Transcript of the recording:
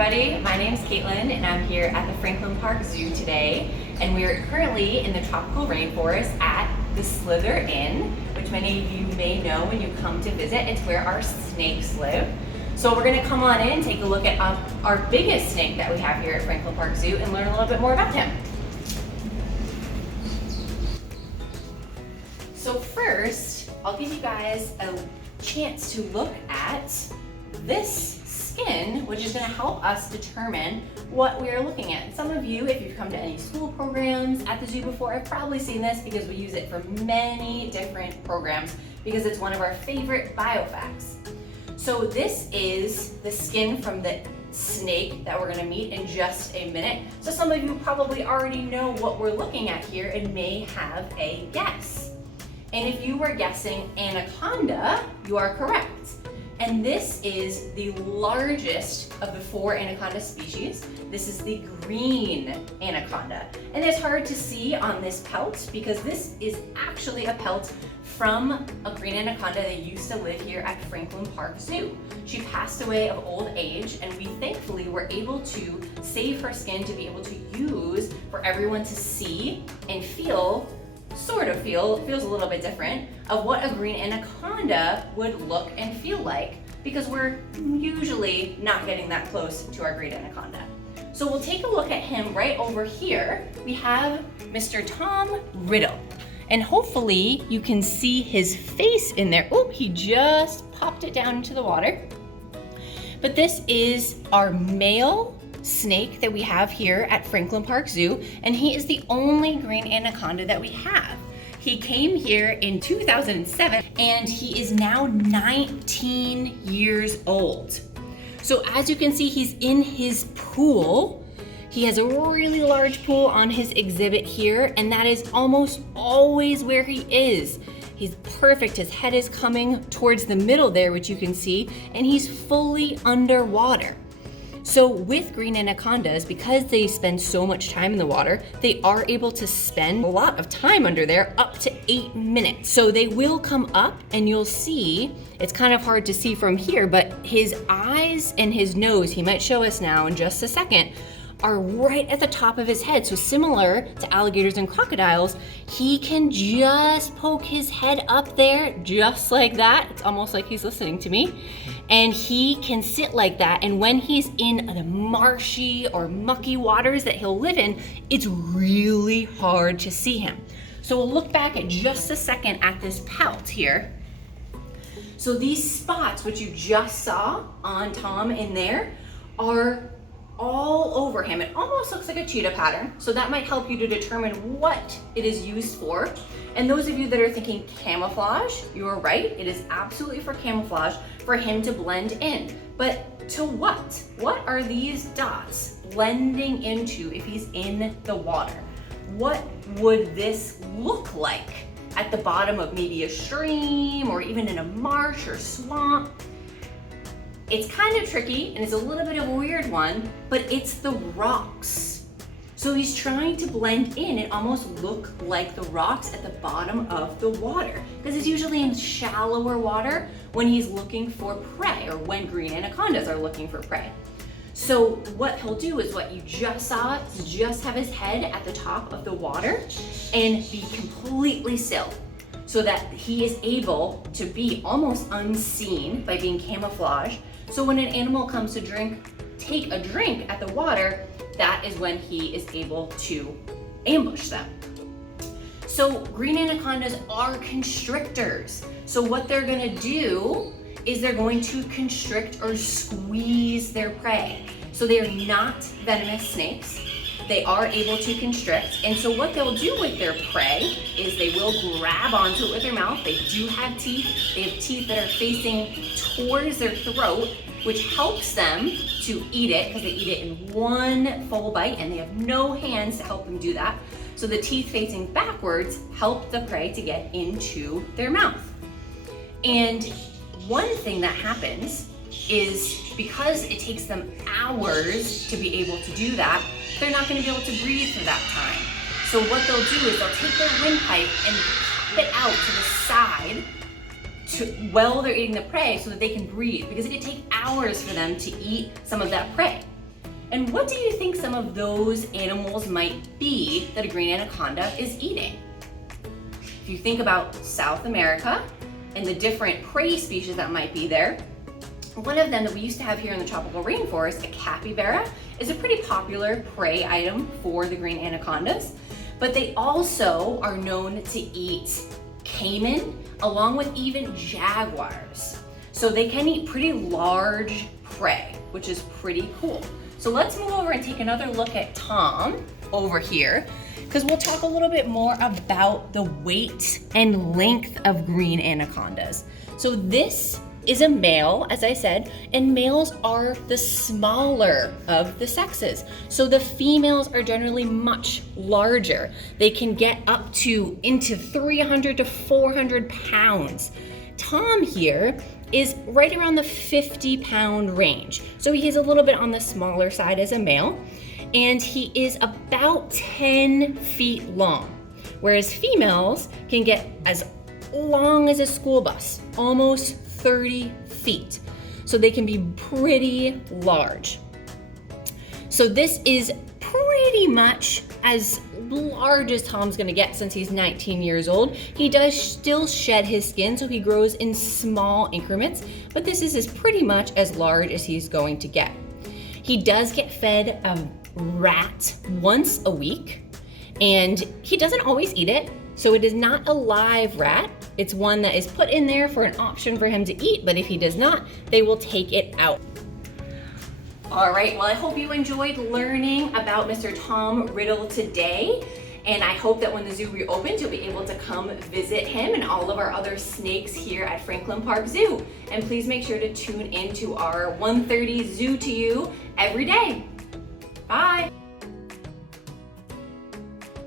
everybody, my name is Caitlin and I'm here at the Franklin Park Zoo today, and we are currently in the tropical rainforest at the SlitherInn, which many of you may know when you come to visit. It's where our snakes live. So we're going to come on in, take a look at our biggest snake that we have here at Franklin Park Zoo and learn a little bit more about him. So first, I'll give you guys a chance to look at this skin, which is going to help us determine what we are looking at. And some of you, if you've come to any school programs at the zoo before, have probably seen this because we use it for many different programs because it's one of our favorite biofacts. So this is the skin from the snake that we're going to meet in just a minute. So some of you probably already know what we're looking at here and may have a guess. And if you were guessing anaconda, you are correct. And this is the largest of the 4 anaconda species. This is the green anaconda. And it's hard to see on this pelt because this is actually a pelt from a green anaconda that used to live here at Franklin Park Zoo. She passed away of old age, and we thankfully were able to save her skin to be able to use for everyone to see and feel, it feels a little bit different, of what a green anaconda would look and feel like, because we're usually not getting that close to our green anaconda. So we'll take a look at him right over here. We have Mr. Tom Riddle, and hopefully you can see his face in there. Oh, he just popped it down into the water. But this is our male snake that we have here at Franklin Park Zoo, and he is the only green anaconda that we have. He came here in 2007 and he is now 19 years old. So as you can see, he's in his pool. He has a really large pool on his exhibit here, and that is almost always where he is. He's perfect. His head is coming towards the middle there, which you can see, and he's fully underwater. So with green anacondas, because they spend so much time in the water, they are able to spend a lot of time under there, up to 8 minutes. So they will come up and you'll see, it's kind of hard to see from here, but his eyes and his nose, he might show us now in just a second, are right at the top of his head. So similar to alligators and crocodiles, he can just poke his head up there just like that. It's almost like he's listening to me. And he can sit like that. And when he's in the marshy or mucky waters that he'll live in, it's really hard to see him. So we'll look back at just a second at this pelt here. So these spots, which you just saw on Tom in there, are all over him. It almost looks like a cheetah pattern, so that might help you to determine what it is used for. And those of you that are thinking camouflage, you're right, it is absolutely for camouflage, for him to blend in. But to what? What are these dots blending into if he's in the water? What would this look like at the bottom of maybe a stream or even in a marsh or swamp? It's kind of tricky and it's a little bit of a weird one, but it's the rocks. So he's trying to blend in and almost look like the rocks at the bottom of the water, because it's usually in shallower water when he's looking for prey, or when green anacondas are looking for prey. So what he'll do is what you just saw, just have his head at the top of the water and be completely still, so that he is able to be almost unseen by being camouflaged. So when an animal comes to take a drink at the water, that is when he is able to ambush them. So green anacondas are constrictors. So what they're gonna do is they're going to constrict or squeeze their prey. So they are not venomous snakes. They are able to constrict, and so what they'll do with their prey is they will grab onto it with their mouth. They do have teeth. They have teeth that are facing towards their throat, which helps them to eat it, because they eat it in one full bite, and they have no hands to help them do that. So the teeth facing backwards help the prey to get into their mouth. And one thing that happens is, because it takes them hours to be able to do that, they're not going to be able to breathe for that time. So what they'll do is they'll take their windpipe and pop it out to the side while they're eating the prey, so that they can breathe, because it could take hours for them to eat some of that prey. And what do you think some of those animals might be that a green anaconda is eating? If you think about South America and the different prey species that might be there, one of them that we used to have here in the tropical rainforest, a capybara, is a pretty popular prey item for the green anacondas, but they also are known to eat caiman along with even jaguars. So they can eat pretty large prey, which is pretty cool. So let's move over and take another look at Tom over here, because we'll talk a little bit more about the weight and length of green anacondas. So this is a male, as I said, and males are the smaller of the sexes. So the females are generally much larger. They can get up to into 300 to 400 pounds. Tom here is right around the 50-pound range. So he is a little bit on the smaller side as a male, and he is about 10 feet long, whereas females can get as long as a school bus, almost 30 feet. So they can be pretty large. So this is pretty much as large as Tom's gonna get since he's 19 years old. He does still shed his skin, so he grows in small increments, but this is pretty much as large as he's going to get. He does get fed a rat once a week, and he doesn't always eat it, so it is not a live rat. It's one that is put in there for an option for him to eat, but if he does not, they will take it out. All right, well, I hope you enjoyed learning about Mr. Tom Riddle today, and I hope that when the zoo reopens, you'll be able to come visit him and all of our other snakes here at Franklin Park Zoo. And please make sure to tune into our 1:30 Zoo to You every day. Bye.